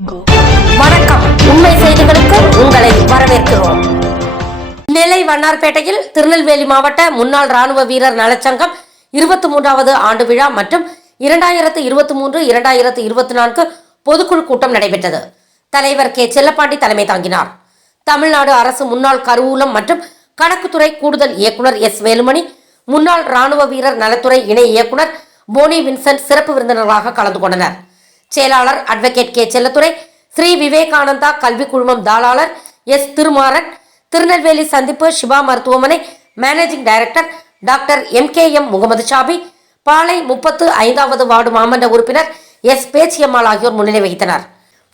வணக்கம். உண்மை செய்திகளுக்கு உங்களை வரவேற்கிறோம். நெல்லை வண்ணார்பேட்டையில் திருநெல்வேலி மாவட்ட முன்னாள் ராணுவ வீரர் நலச்சங்கம் 23வது ஆண்டு விழா மற்றும் 2023-2024 பொதுக்குழு கூட்டம் நடைபெற்றது. தலைவர் கே. செல்லப்பாண்டி தலைமை தாங்கினார். தமிழ்நாடு அரசு முன்னாள் கருவூலம் மற்றும் கணக்குத்துறை கூடுதல் இயக்குனர் எஸ். வேலுமணி, முன்னாள் ராணுவ வீரர் நலத்துறை இணை இயக்குனர் போனி வின்சென்ட் சிறப்பு விருந்தினராக கலந்து கொண்டனர். செயலாளர் அட்வொகேட் கே. செல்லத்துறை, ஸ்ரீ விவேகானந்தா கல்வி குழுமம் தாளாளர் எஸ். திருமாறன், திருநெல்வேலி சந்திப்பு சிவா மருத்துவமனை managing director doctor M. Mohamed Shafi, Palai 35வது வார்டு மாமன்ற உறுப்பினர் எஸ். பேச்சியம்மாள் ஆகியோர் முன்னிலை வகித்தனர்.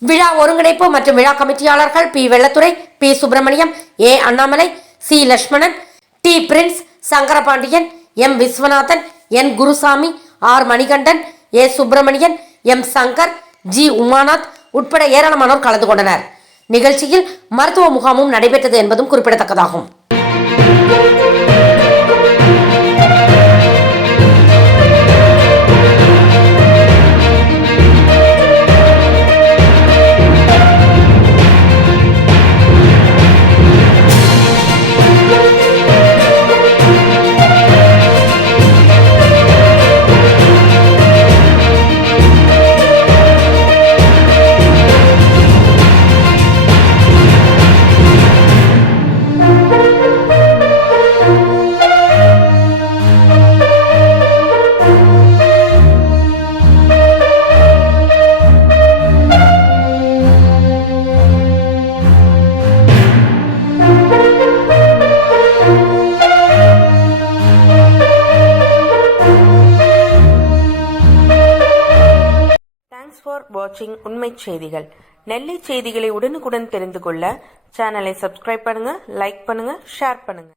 விழா ஒருங்கிணைப்பு மற்றும் விழா கமிட்டியாளர்கள் P. Vellathurai, P. Subramaniam, A. Annamalai, C. Lakshmanan, D. Prince, Sankarapandian, M. Viswanathan, N. Gurusamy, R. Manikandan, A. Subramanian, M. Sankar, G. Umanath உட்பட ஏராளமானோர் கலந்து கொண்டனர். நிகழ்ச்சியில் மருத்துவ முகாமும் நடைபெற்றது என்பதும் குறிப்பிடத்தக்கதாகும். ஃபார் வாட்சிங் உண்மை செய்திகள். நெல்லை செய்திகளை உடனுக்குடன் தெரிந்து கொள்ள சேனலை சப்ஸ்கிரைப் பண்ணுங்க, லைக் பண்ணுங்க, ஷேர் பண்ணுங்க.